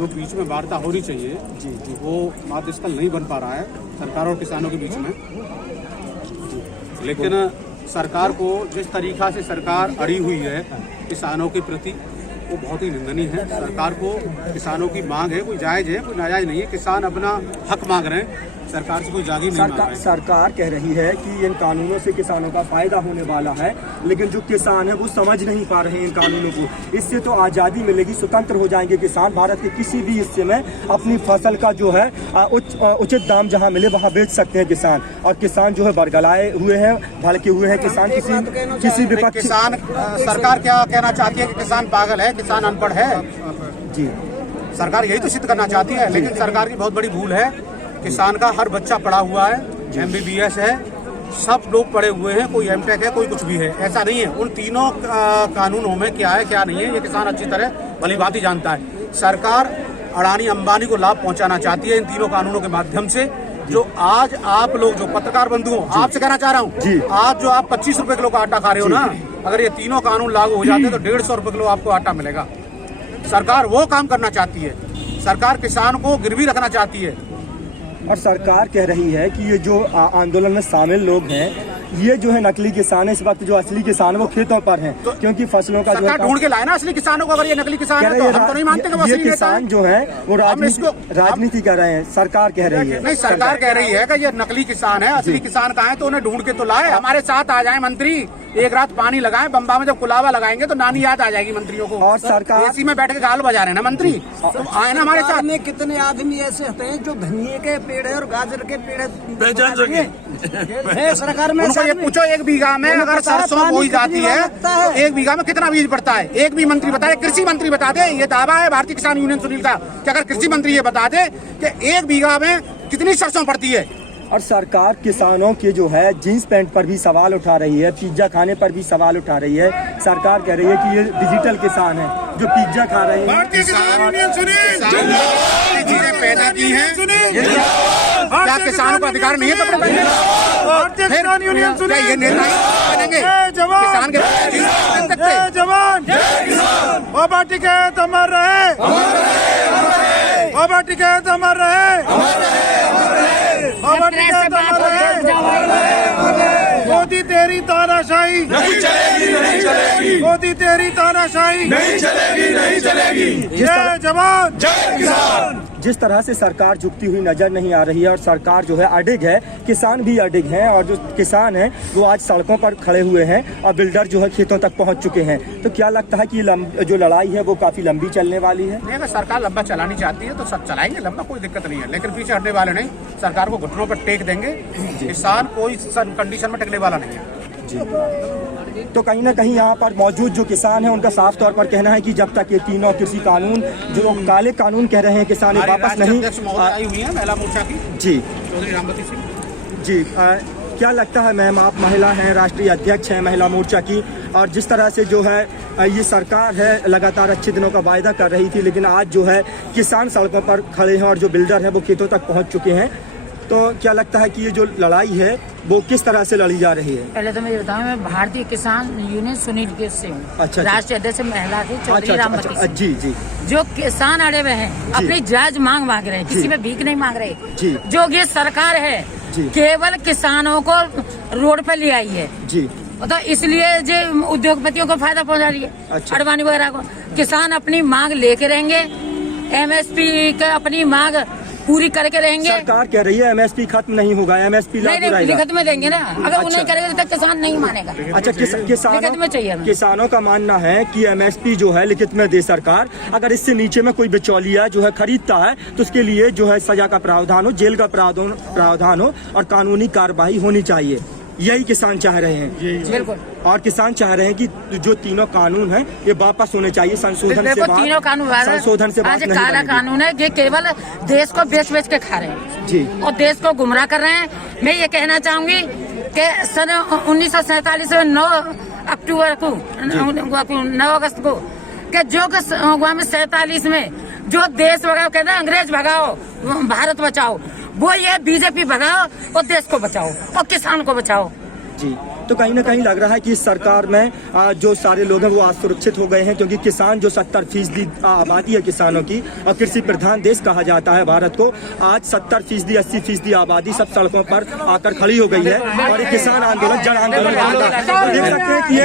जो बीच में वार्ता होनी चाहिए जी वो माध्य स्थल नहीं बन पा रहा है सरकार और किसानों के बीच में। लेकिन सरकार को जिस तरीका से सरकार अड़ी हुई है किसानों के प्रति वो बहुत ही निंदनीय है। सरकार को किसानों की मांग है, कोई जायज है कोई नाजायज नहीं है। किसान अपना हक मांग रहे हैं, सरकार से कोई जागीर नहीं मांग रहे हैं। सरकार कह रही है कि इन कानूनों से किसानों का फायदा होने वाला है, लेकिन जो किसान है वो समझ नहीं पा रहे हैं इन कानूनों को। इससे तो आज़ादी मिलेगी, स्वतंत्र हो जाएंगे किसान, भारत के किसी भी हिस्से में अपनी फसल का जो है उचित दाम जहां मिले वहां बेच सकते हैं किसान। और किसान जो है बरगलाए हुए हैं, भड़के हुए हैं किसान किसी विपक्ष। किसान सरकार क्या कहना चाहती है कि किसान पागल है, किसान अनपढ़ है? जी, सरकार यही तो सिद्ध करना चाहती है। लेकिन सरकार की बहुत बड़ी भूल है। किसान का हर बच्चा पढ़ा हुआ है, MBBS है, सब लोग पढ़े हुए हैं, कोई MTech है, कोई कुछ भी है। ऐसा नहीं है। उन तीनों कानूनों में क्या है क्या नहीं है ये किसान अच्छी तरह भलीभांति जानता है। सरकार अडानी अंबानी को लाभ पहुंचाना चाहती है इन तीनों कानूनों के माध्यम से। जो आज आप लोग जो पत्रकार बंधु हो, आपसे कहना चाह रहा हूँ, आज जो आप 25 रुपए किलो का आटा खा रहे हो ना, अगर ये तीनों कानून लागू हो जाते हैं तो 150 रुपए किलो आपको आटा मिलेगा। सरकार वो काम करना चाहती है, सरकार किसान को गिरवी रखना चाहती है। और सरकार कह रही है कि ये जो आंदोलन में शामिल लोग हैं ये जो है नकली किसान है। इस वक्त जो असली किसान है वो खेतों पर हैं, तो क्योंकि फसलों का जो है ढूंढ के लाए ना असली किसानों को। अगर ये नकली किसान है तो हम तो नहीं मानते कि वो असली किसान जो है वो राजनीति कर रहे हैं, सरकार कह रही है। नहीं, सरकार कह रही है कि ये नकली किसान है, असली किसान कहाँ है तो उन्हें ढूंढ के तो लाए। हमारे साथ आ जाए मंत्री, एक रात पानी लगाएं, बम्बा में जब कुलावा लगाएंगे तो नानी याद आ जाएगी मंत्रियों को। और सरकार एसी में बैठ के गाल बजा रहे हैं ना मंत्री, तो आए ना हमारे साथ। कितने आदमी ऐसे होते हैं जो धनिये के पेड़ है और गाजर के पेड़ पहचान सके। सरकार में उनको ये पूछो, एक बीघा में अगर सरसों बोई जाती है तो एक बीघा में कितना बीज पड़ता है? एक भी मंत्री बताए, कृषि मंत्री बता दे। ये दावा है भारतीय किसान यूनियन सुनील का कि अगर कृषि मंत्री ये बता दे कि एक बीघा में कितनी सरसों पड़ती है। और सरकार किसानों के जो है जीन्स पैंट पर भी सवाल उठा रही है, पिज्जा खाने पर भी सवाल उठा रही है। सरकार कह रही है कि ये डिजिटल किसान है जो पिज्जा खा रहे हैं। चीजें पैदा की हैं, क्या किसानों का अधिकार नहीं है कपड़े पहनने का? क्या ये नेता बनेंगे किसान के जवान बाटी के अमर रहे, बाटी के अमर रहे, मोदी तेरी तानाशाही नहीं चलेगी, नहीं चलेगी। मोदी तेरी तानाशाही नहीं चलेगी, नहीं चलेगी। जय जवान जय किसान। जिस तरह से सरकार झुकती हुई नजर नहीं आ रही है और सरकार जो है अडिग है, किसान भी अडिग हैं। और जो किसान हैं वो आज सड़कों पर खड़े हुए हैं और बिल्डर जो है खेतों तक पहुंच चुके हैं। तो क्या लगता है कि जो लड़ाई है वो काफी लंबी चलने वाली है? नहीं, अगर सरकार लंबा चलानी चाहती है तो सब चलाएंगे लंबा, कोई दिक्कत नहीं है। लेकिन पीछे हटने वाले नहीं, सरकार को घुटनों पर टेक देंगे। किसान कोई कंडीशन में टिकने वाला नहीं है। तो कहीं ना कहीं यहाँ पर मौजूद जो किसान है उनका साफ तौर पर कहना है कि जब तक ये तीनों कृषि कानून जो काले कानून कह रहे हैं किसान वापस नहीं आई हुई है महिला मोर्चा की जी चौधरी रामवती सिंह जी। क्या लगता है मैम, आप महिला हैं, राष्ट्रीय अध्यक्ष हैं महिला मोर्चा की, और जिस तरह से जो है ये सरकार है लगातार अच्छे दिनों का वायदा कर रही थी, लेकिन आज जो है किसान सड़कों पर खड़े हैं और जो बिल्डर हैं वो खेतों तक पहुंच चुके हैं, तो क्या लगता है कि ये जो लड़ाई है वो किस तरह से लड़ी जा रही है? पहले तो मैं बताऊं, मैं भारतीय किसान यूनियन सुनील के से हूँ। अच्छा, राष्ट्रीय अध्यक्ष महिला थी चौधरी रामवती सिंह। जी जी। जो किसान अड़े हुए हैं अपनी जायज मांग मांग रहे हैं, किसी में भीख नहीं मांग रहे जी। जो ये सरकार है केवल किसानों को रोड पर ले आई है जी, तो इसलिए जो उद्योगपतियों को फायदा पहुंचा रही है। अच्छा। अडवाणी वगैरह को किसान अपनी मांग लेके रहेंगे, MSP का अपनी मांग पूरी करके रहेंगे। सरकार कह रही है MSP खत्म नहीं होगा, MSP लागू रहेगा। लिखित में देंगे ना, अगर वो नहीं करेंगे तो किसान नहीं मानेगा। अच्छा, लिखित में चाहिए। किसानों का मानना है कि MSP जो है लिखित में दे सरकार, अगर इससे नीचे में कोई बिचौलिया जो है खरीदता है तो उसके लिए जो है सजा का प्रावधान हो, जेल का प्रावधान हो और कानूनी कार्रवाई होनी चाहिए। यही किसान चाह रहे हैं। बिल्कुल। और किसान चाह रहे हैं कि जो तीनों कानून हैं ये वापस होने चाहिए। संशोधन से तीनों कानून आज काला कानून है, ये केवल देश को बेच बेच के खा रहे हैं जी और देश को गुमराह कर रहे हैं। मैं ये कहना चाहूंगी कि सन 1947 में 9 अक्टूबर को 9 अगस्त को कि जो 47 में जो देश भगाओ कहते हैं, अंग्रेज भगाओ भारत बचाओ, वो ये BJP भगाओ और देश को बचाओ और किसान को बचाओ जी। तो कहीं ना कहीं लग रहा है कि इस सरकार में जो सारे लोग हैं वो आज सुरक्षित हो गए हैं, क्योंकि किसान जो 70% आबादी है किसानों की, और कृषि प्रधान देश कहा जाता है भारत को, आज 70% 80% आबादी सब सड़कों पर आकर खड़ी हो गई है और ये किसान आंदोलन जन आंदोलन देख सकते हैं कि